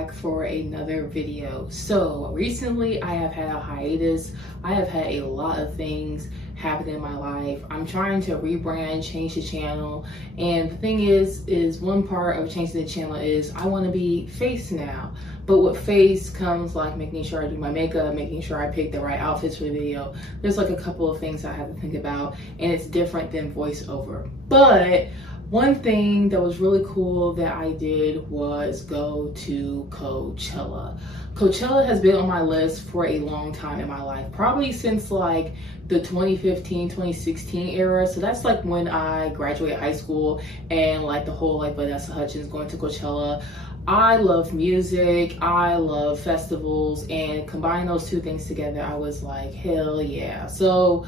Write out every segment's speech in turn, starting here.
back for another video. So recently I have had a hiatus. I have had a lot of things happen in my life. I'm trying to rebrand, change the channel, and the thing is one part of changing the channel is I want to be face now. But with face comes like making sure I do my makeup, making sure I pick the right outfits for the video. There's like a couple of things I have to think about, and it's different than voiceover. But one thing that was really cool that I did was go to Coachella. Coachella has been on my list for a long time in my life, probably since like the 2015, 2016 era. So that's like when I graduated high school and like the whole like Vanessa Hudgens going to Coachella. I love music, I love festivals, and combining those two things together, I was like, hell yeah. So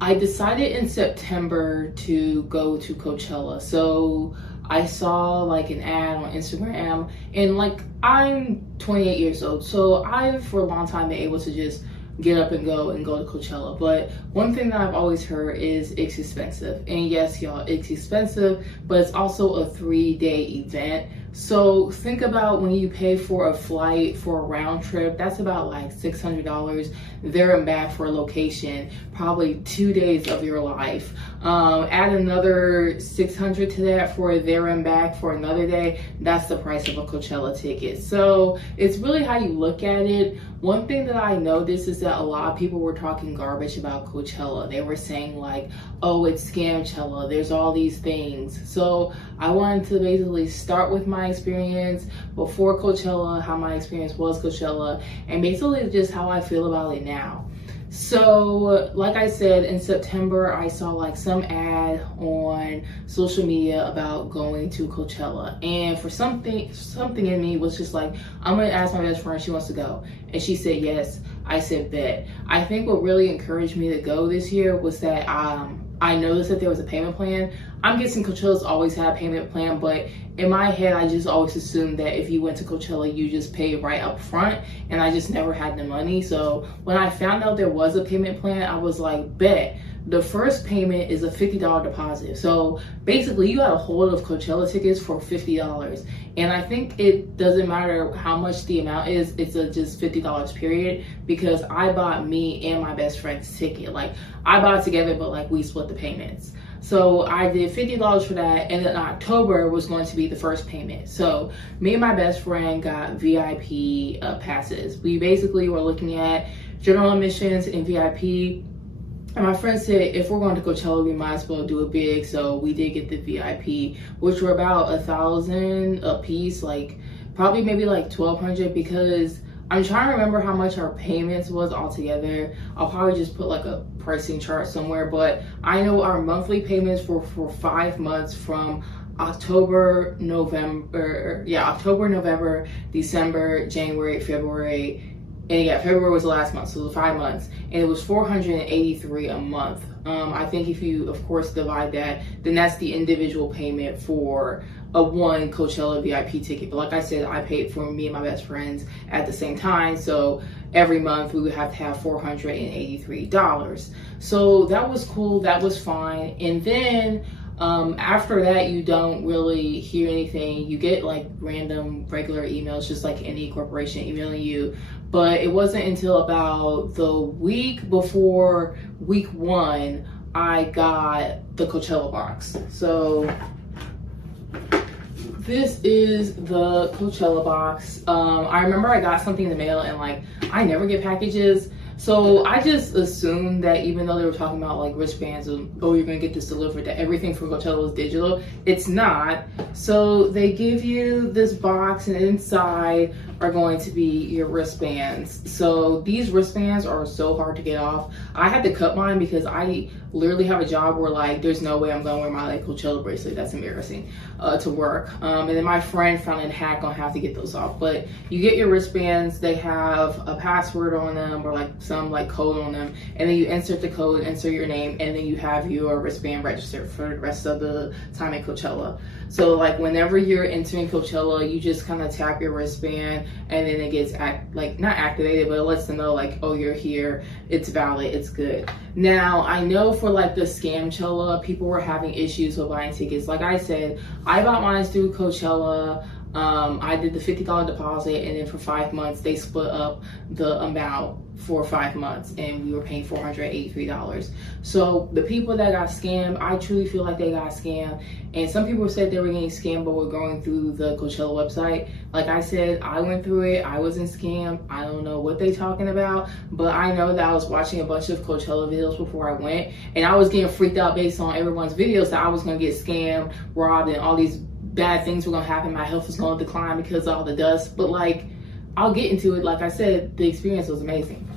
I decided in September to go to Coachella. So I saw like an ad on Instagram, and like I'm 28 years old, so I've for a long time been able to just get up and go to Coachella. But one thing that I've always heard is it's expensive. And yes, y'all, it's expensive, but it's also a 3-day event. So think about when you pay for a flight for a round trip, that's about like $600 there and back for a location, probably 2 days of your life. Add another $600 to that for there and back for another day. That's the price of a Coachella ticket. So it's really how you look at it. One thing that I noticed is that a lot of people were talking garbage about Coachella. They were saying like, oh, it's Scamchella, there's all these things. So I wanted to basically start with my experience before Coachella, how my experience was Coachella, and basically just how I feel about it now. So like I said, in September, I saw like some ad on social media about going to Coachella. And for something in me was just like, I'm gonna ask my best friend, she wants to go. And she said yes. I said bet. I think what really encouraged me to go this year was that I noticed that there was a payment plan. I'm guessing Coachella's always had a payment plan, but in my head, I just always assumed that if you went to Coachella, you just pay right up front, and I just never had the money. So when I found out there was a payment plan, I was like, bet. The first payment is a $50 deposit. So basically you got a hold of Coachella tickets for $50. And I think it doesn't matter how much the amount is, it's just $50 period, because I bought me and my best friend's ticket. Like I bought it together, but like we split the payments. So I did $50 for that, and then October was going to be the first payment. So me and my best friend got VIP passes. We basically were looking at general admissions and VIP. And my friend said, if we're going to Coachella, we might as well do it big. So we did get the VIP, which were about $1,000 a piece, like probably maybe like $1,200, because I'm trying to remember how much our payments was altogether. I'll probably just put like a pricing chart somewhere, but I know our monthly payments were for 5 months from October, November, December, January, February. And yeah, February was the last month, so it was 5 months, and it was $483 a month. I think if you, of course, divide that, then that's the individual payment for a one Coachella VIP ticket. But like I said, I paid for me and my best friends at the same time, so every month we would have to have $483. So that was cool, that was fine. And then after that, you don't really hear anything. You get like random regular emails, just like any corporation emailing you. But it wasn't until about the week before week 1 I got the Coachella box. So this is the Coachella box. I remember I got something in the mail, and like I never get packages. So I just assumed that even though they were talking about like wristbands and, oh, you're gonna get this delivered, that everything for Coachella was digital. It's not. So they give you this box, and inside are going to be your wristbands. So these wristbands are so hard to get off. I had to cut mine because I literally have a job where like there's no way I'm gonna wear my like Coachella bracelet. That's embarrassing to work. And then my friend found a hack on how to get those off. But you get your wristbands, they have a password on them or like some like code on them, and then you insert the code, insert your name, and then you have your wristband registered for the rest of the time at Coachella. So like whenever you're entering Coachella, you just kind of tap your wristband, and then it gets not activated, but it lets them know like, oh, you're here, it's valid, it's good. Now I know for like the Scamchella, people were having issues with buying tickets. Like I said, I bought mine through Coachella. I did the $50 deposit, and then for 5 months they split up the amount for 5 months, and we were paying $483. So the people that got scammed, I truly feel like they got scammed. And some people said they were getting scammed but were going through the Coachella website. Like I said, I went through it. I wasn't scammed. I don't know what they're talking about, but I know that I was watching a bunch of Coachella videos before I went, and I was getting freaked out based on everyone's videos that I was going to get scammed, robbed, and all these bad things were going to happen. My health was going to decline because of all the dust. But like, I'll get into it. Like I said, the experience was amazing.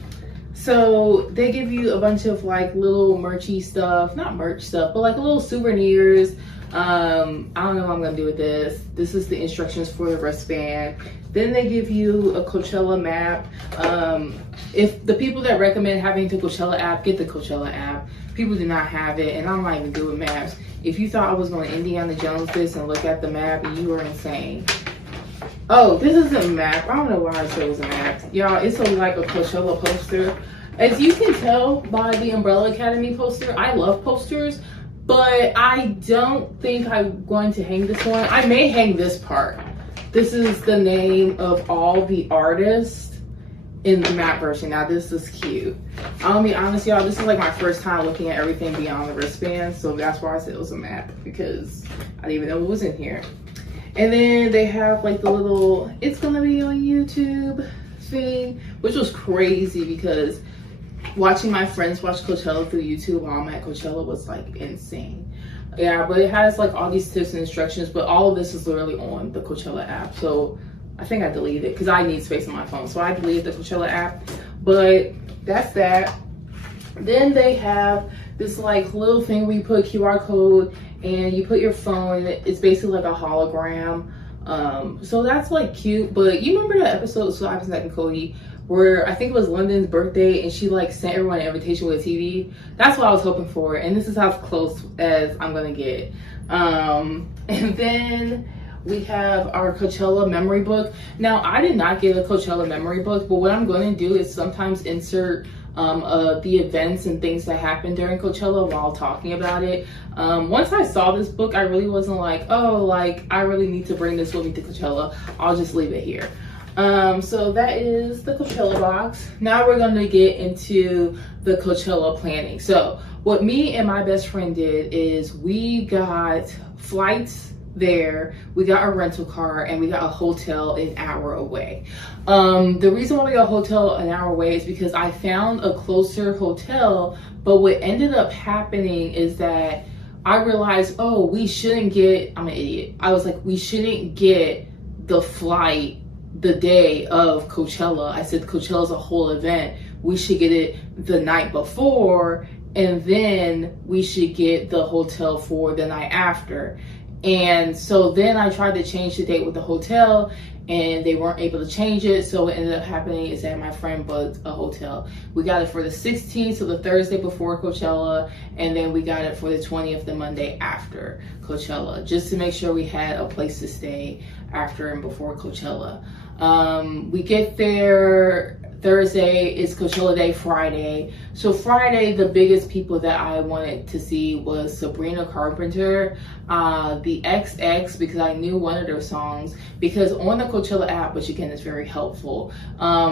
So they give you a bunch of like little merchy stuff, not merch stuff, but like little souvenirs. I don't know what I'm gonna do with this. This is the instructions for the wristband. Then they give you a Coachella map. If the people that recommend having the Coachella app, get the Coachella app. People do not have it, and I'm not even good with maps. If you thought I was going to Indiana Jones this and look at the map, you are insane. Oh, this is a map. I don't know why I said it was a map. Y'all, it's like a Coachella poster. As you can tell by the Umbrella Academy poster, I love posters, but I don't think I'm going to hang this one. I may hang this part. This is the name of all the artists in the map version. Now, this is cute. I'll be honest, y'all, this is like my first time looking at everything beyond the wristband, so that's why I said it was a map, because I didn't even know what was in here. And then they have like the little, it's gonna be on YouTube thing, which was crazy because watching my friends watch Coachella through YouTube while I'm at Coachella was like insane. Yeah, but it has like all these tips and instructions, but all of this is literally on the Coachella app. So I think I deleted it because I need space on my phone. So I deleted the Coachella app, but that's that. Then they have this like little thing where you put a QR code and you put your phone. It's basically like a hologram. So that's like cute. But you remember that episode of So I Was That and Cody where I think it was London's birthday and she like sent everyone an invitation with a TV? That's what I was hoping for, and this is how close as I'm gonna get. And then we have our Coachella memory book. Now, I did not get a Coachella memory book, but what I'm going to do is sometimes insert the events and things that happened during Coachella while talking about it. Once I saw this book, I really wasn't like, oh, like I really need to bring this with me to Coachella. I'll just leave it here. So that is the Coachella box. Now we're going to get into the Coachella planning. So what me and my best friend did is we got flights there, we got a rental car, and we got a hotel an hour away. The reason why we got a hotel an hour away is because I found a closer hotel, but what ended up happening is that I realized, oh, we shouldn't get, I'm an idiot. I was like, we shouldn't get the flight the day of Coachella. I said Coachella's a whole event. We should get it the night before, and then we should get the hotel for the night after. And so then I tried to change the date with the hotel, and they weren't able to change it. So what ended up happening is that my friend booked a hotel. We got it for the 16th, so the Thursday before Coachella, and then we got it for the 20th, the Monday after Coachella, just to make sure we had a place to stay after and before Coachella. We get there Thursday is Coachella Day. Friday. So Friday, the biggest people that I wanted to see was Sabrina Carpenter, the XX, because I knew one of their songs. Because on the Coachella app, which again is very helpful,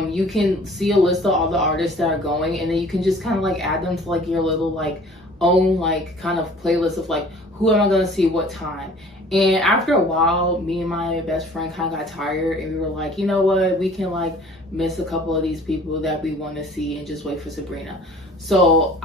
you can see a list of all the artists that are going, and then you can just kind of like add them to like your little like own like kind of playlist of like, who am I gonna see what time. And after a while, me and my best friend kind of got tired, and we were like, you know what, we can like miss a couple of these people that we want to see and just wait for Sabrina. So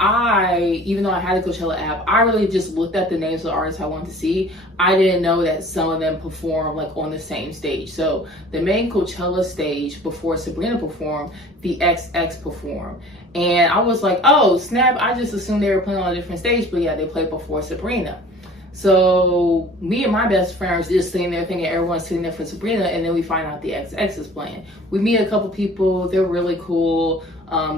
even though I had a Coachella app, I really just looked at the names of the artists I wanted to see. I didn't know that some of them perform like on the same stage. So the main Coachella stage before Sabrina performed, the XX performed. And I was like, oh snap, I just assumed they were playing on a different stage, but yeah, they played before Sabrina. So me and my best friend are just sitting there thinking everyone's sitting there for Sabrina, and then we find out the XX is playing. We meet a couple people, they're really cool,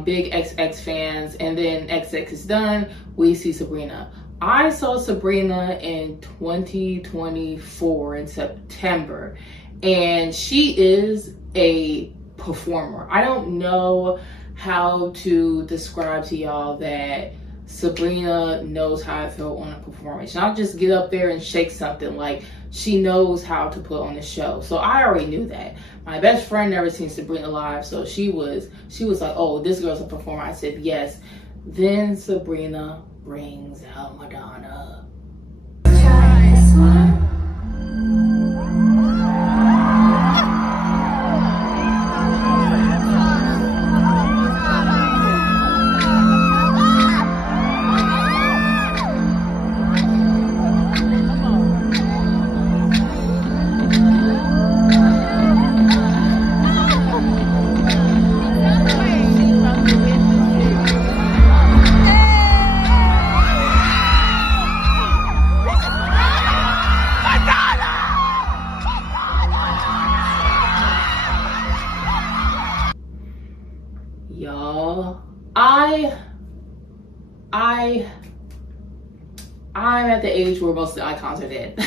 big XX fans, and then XX is done, we see Sabrina. I saw Sabrina in 2024 in September, and she is a performer. I don't know how to describe to y'all that Sabrina knows how to throw on a performance. Not just get up there and shake something. Like, she knows how to put on the show. So I already knew that. My best friend never seen Sabrina live, so she was like, oh, this girl's a performer. I said yes. Then Sabrina brings out Madonna. Y'all, I'm at the age where most of the icons are dead.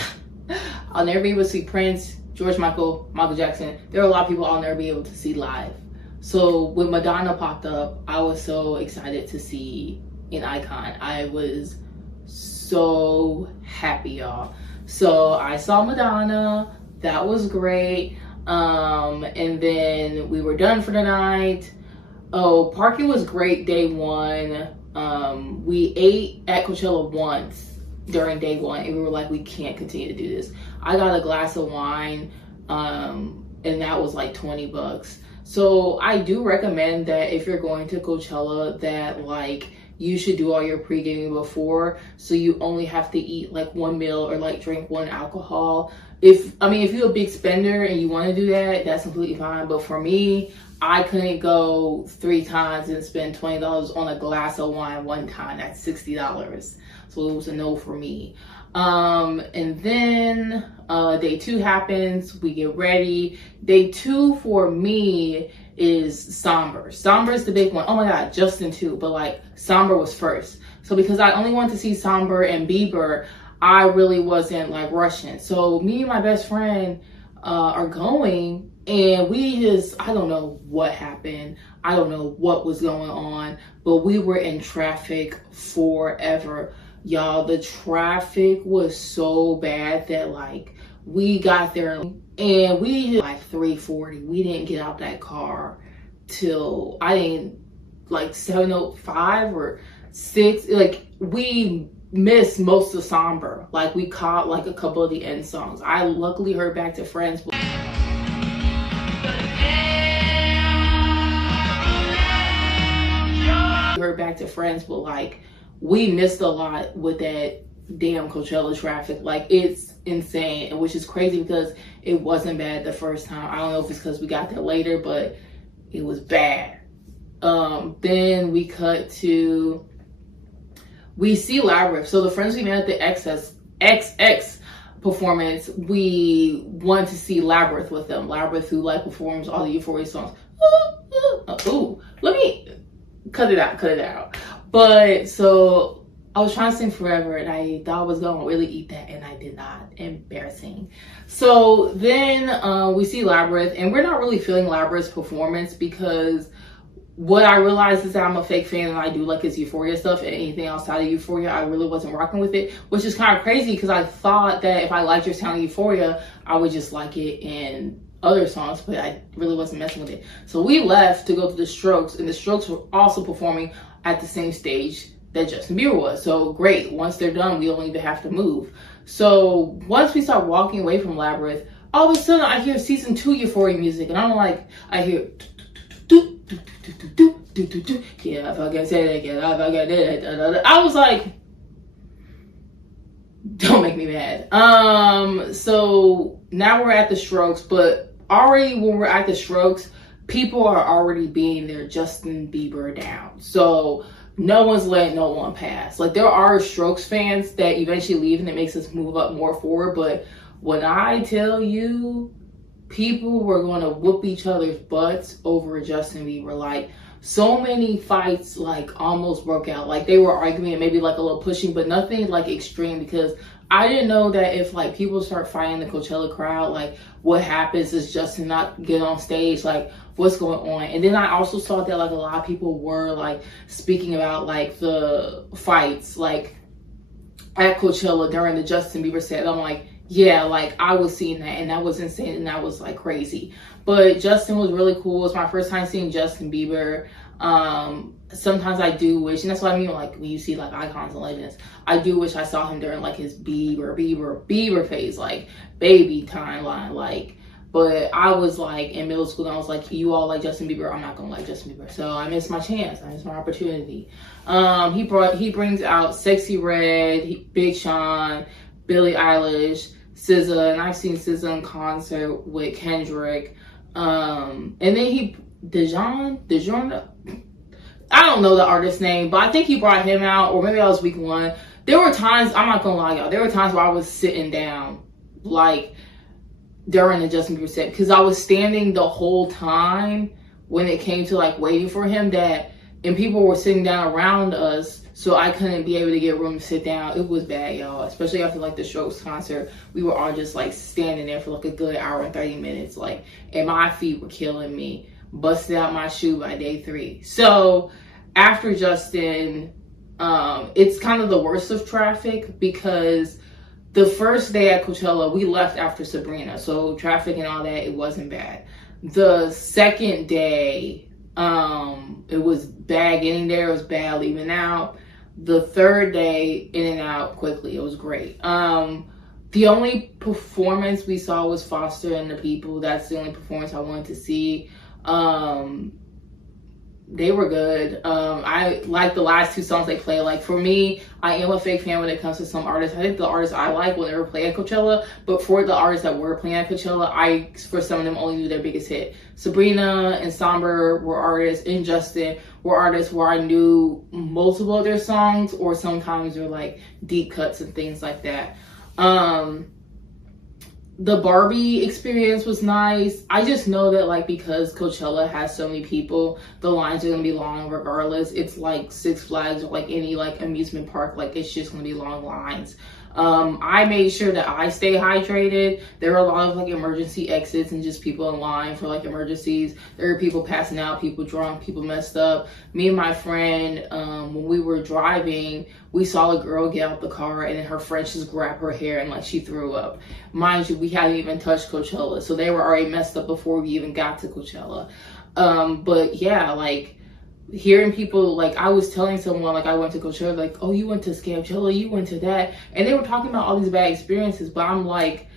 I'll never be able to see Prince, George Michael, Michael Jackson. There are a lot of people I'll never be able to see live. So when Madonna popped up, I was so excited to see an icon. I was so happy, y'all. So I saw Madonna. That was great. And then we were done for the night. Oh, parking was great day one. We ate at Coachella once during day one, and we were like, we can't continue to do this. I got a glass of wine, and that was like $20. So I do recommend that if you're going to Coachella, that like you should do all your pre-gaming before, so you only have to eat like one meal or like drink one alcohol. If you're a big spender and you want to do that, that's completely fine. But for me, I couldn't go 3 times and spend $20 on a glass of wine one time. That's $60. So it was a no for me. And then day 2 happens. We get ready. Day 2 for me is Somber. Somber is the big one. Oh my God, Justin too. But like Somber was first. So because I only wanted to see Somber and Bieber, I really wasn't like rushing. So me and my best friend are going, and we just, I don't know what happened. I don't know what was going on, but we were in traffic forever. Y'all, the traffic was so bad that like we got there and we like 3:40. We didn't get out that car till like 7:05 or 6. Like we missed most of Somber. Like we caught like a couple of the end songs. I luckily heard Back to Friends. But like we missed a lot with that damn Coachella traffic. Like it's insane, which is crazy because it wasn't bad the first time. I don't know if it's because we got there later, but it was bad. Then we cut to, we see Labyrinth. So the friends we met at the XX performance, we wanted to see Labyrinth with them. Labyrinth, who like performs all the Euphoria songs. Ooh, let me cut it out. But so I was trying to sing Forever, and I thought I was going to really eat that, and I did not. Embarrassing. So then we see Labyrinth, and we're not really feeling Labyrinth's performance because what I realized is that I'm a fake fan and I do like his Euphoria stuff, and anything outside of Euphoria, I really wasn't rocking with it, which is kind of crazy because I thought that if I liked your sound of Euphoria, I would just like it in other songs, but I really wasn't messing with it. So we left to go to the Strokes, and the Strokes were also performing at the same stage that Justin Bieber was. So great, once they're done, we don't even have to move. So once we start walking away from Labyrinth, all of a sudden I hear season 2 Euphoria music, and I'm like, I hear yeah, if I can say that again, if I can do it. I was like, don't make me mad. So now we're at the Strokes, but already when we're at the Strokes, people are already being their Justin Bieber down. So no one's letting no one pass. Like there are Strokes fans that eventually leave and it makes us move up more forward. But when I tell you, people were going to whoop each other's butts over Justin Bieber. Like so many fights like almost broke out. Like they were arguing and maybe like a little pushing, but nothing like extreme, because I didn't know that if like people start fighting the Coachella crowd, like what happens is Justin not get on stage, like what's going on. And then I also saw that like a lot of people were like speaking about like the fights like at Coachella during the Justin Bieber set. I'm like, yeah, like I was seeing that and that was insane and that was like crazy. But Justin was really cool. It's my first time seeing Justin Bieber. Sometimes I do wish, and that's what I mean, like when you see like icons and legends, I do wish I saw him during like his Bieber phase, like baby timeline, like. But I was like in middle school and I was like, you all like Justin Bieber, I'm not gonna like Justin Bieber. So I missed my chance, I missed my opportunity. He brings out Sexy Red, Big Sean, Billie Eilish, SZA, and I've seen SZA in concert with Kendrick. And then Dijon, I don't know the artist's name, but I think he brought him out, or maybe that was week one. There were times, I'm not gonna lie, y'all, there were times where I was sitting down, like, during the Justin Bieber set, because I was standing the whole time when it came to, like, waiting for him, and people were sitting down around us, so I couldn't be able to get room to sit down. It was bad, y'all, especially after, like, the Strokes concert. We were all just, like, standing there for, like, a good hour and 30 minutes, like, and my feet were killing me. Busted out my shoe by day 3. So after Justin, it's kind of the worst of traffic because the first day at Coachella, we left after Sabrina. So traffic and all that, it wasn't bad. The second day, it was bad getting there. It was bad leaving out. The third day, in and out quickly. It was great. The only performance we saw was Foster and the People. That's the only performance I wanted to see. They were good. I like the last 2 songs they played. Like for me, I am a fake fan when it comes to some artists. I think the artists I like will never play at Coachella, but for the artists that were playing at Coachella, for some of them only knew their biggest hit. Sabrina and Somber were artists, and Justin were artists where I knew multiple of their songs, or sometimes they're like deep cuts and things like that. The Barbie experience was nice. I just know that like because Coachella has so many people, the lines are gonna be long regardless. It's like Six Flags or like any like amusement park, like it's just gonna be long lines. I made sure that I stay hydrated. There were a lot of like emergency exits and just people in line for like emergencies. There were people passing out, people drunk, people messed up. Me and my friend, when we were driving, we saw a girl get out the car and then her friend just grabbed her hair and like she threw up. Mind you, we hadn't even touched Coachella, so they were already messed up before we even got to Coachella. But yeah, like hearing people, like I was telling someone, like I went to Coachella, like, oh, you went to Scamchella, you went to that, and they were talking about all these bad experiences, but I'm like,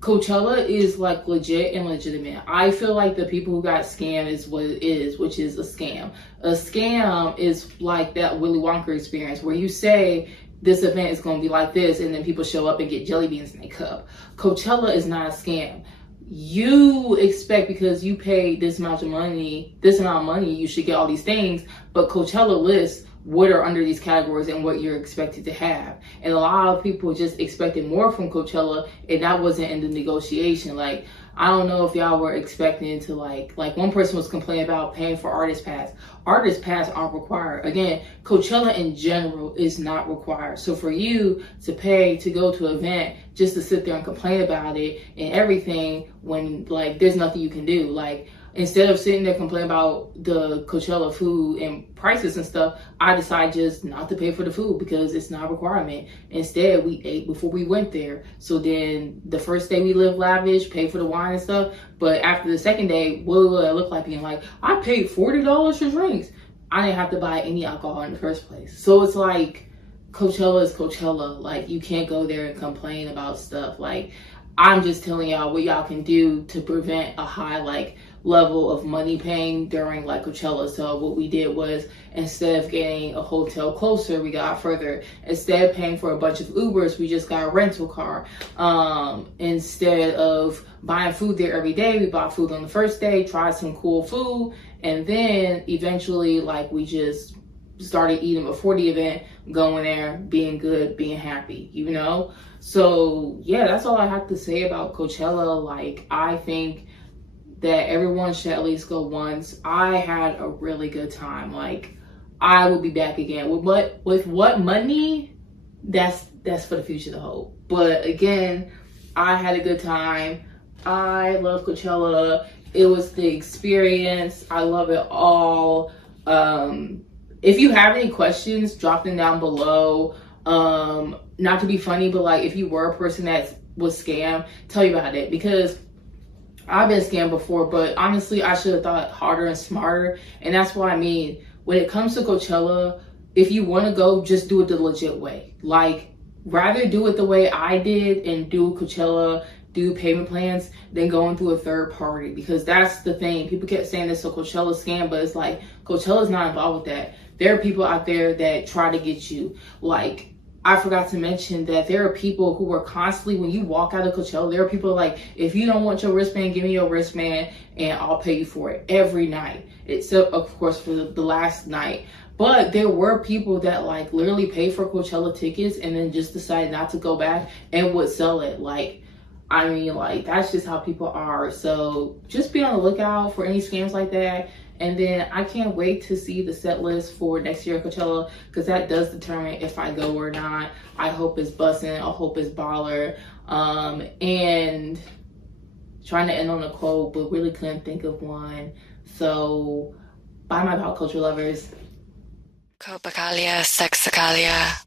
Coachella is like legit and legitimate. I feel like the people who got scammed is what it is, which is a scam. A scam is like that Willy Wonka experience where you say this event is going to be like this, and then people show up and get jelly beans in their cup. Coachella is not a scam. You expect because you paid this amount of money, you should get all these things, but Coachella lists what are under these categories and what you're expected to have. And a lot of people just expected more from Coachella, and that wasn't in the negotiation. Like, I don't know if y'all were expecting to like one person was complaining about paying for artist pass. Artist pass aren't required. Again, Coachella in general is not required. So for you to pay to go to an event just to sit there and complain about it and everything when like there's nothing you can do. Like instead of sitting there complaining about the Coachella food and prices and stuff, I decided just not to pay for the food because it's not a requirement. Instead, we ate before we went there. So then the first day we lived lavish, paid for the wine and stuff. But after the second day, what will it look like being like, I paid $40 for drinks. I didn't have to buy any alcohol in the first place. So it's like, Coachella is Coachella. Like, you can't go there and complain about stuff. Like, I'm just telling y'all what y'all can do to prevent a high, like, level of money paying during like Coachella. So what we did was, instead of getting a hotel closer, we got further. Instead of paying for a bunch of Ubers, we just got a rental car. Instead of buying food there every day, we bought food on the first day, tried some cool food, and then eventually like we just started eating before the event, going there, being good, being happy, you know? So yeah, that's all I have to say about Coachella. Like, I think that everyone should at least go once. I had a really good time. Like, I will be back again. With what money? That's for the future to hold. But again, I had a good time. I love Coachella. It was the experience. I love it all. If you have any questions, drop them down below. Not to be funny, but like if you were a person that's was scam, tell you about it, because I've been scammed before, but honestly, I should have thought harder and smarter. And that's what I mean. When it comes to Coachella, if you want to go, just do it the legit way. Like, rather do it the way I did and do Coachella, do payment plans, than going through a third party. Because that's the thing. People kept saying this a Coachella scam, but it's like, Coachella's not involved with that. There are people out there that try to get you. Like, I forgot to mention that there are people who are constantly, when you walk out of Coachella, there are people like, if you don't want your wristband, give me your wristband and I'll pay you for it every night. Except, of course, for the last night. But there were people that like literally paid for Coachella tickets and then just decided not to go back and would sell it. Like, I mean, like, that's just how people are. So just be on the lookout for any scams like that. And then I can't wait to see the set list for next year at Coachella, because that does determine if I go or not. I hope it's bussin'. I hope it's baller. And trying to end on a quote, but really couldn't think of one. So bye, my pop culture lovers. Copacalia, Sexacalia.